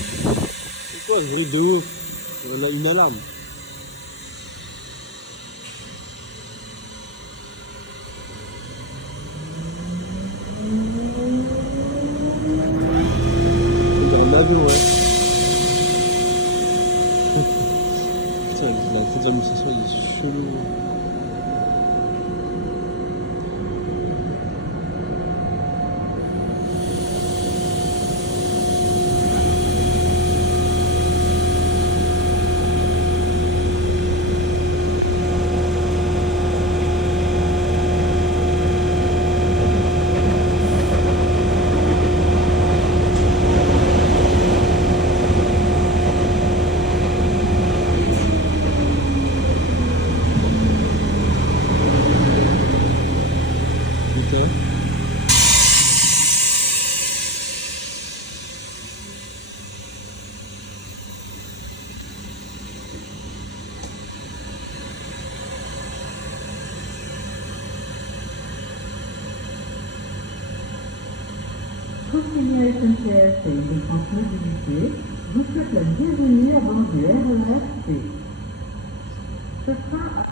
C'est quoi ce bruit de ouf? On a une alarme. C'est un avion, ouais. Putain, la faute d'administration, il est chelou. Ok. Conseiller SNCF et Île-de-France Mobilité vous souhaite la bienvenue à bord du RER C. Ce train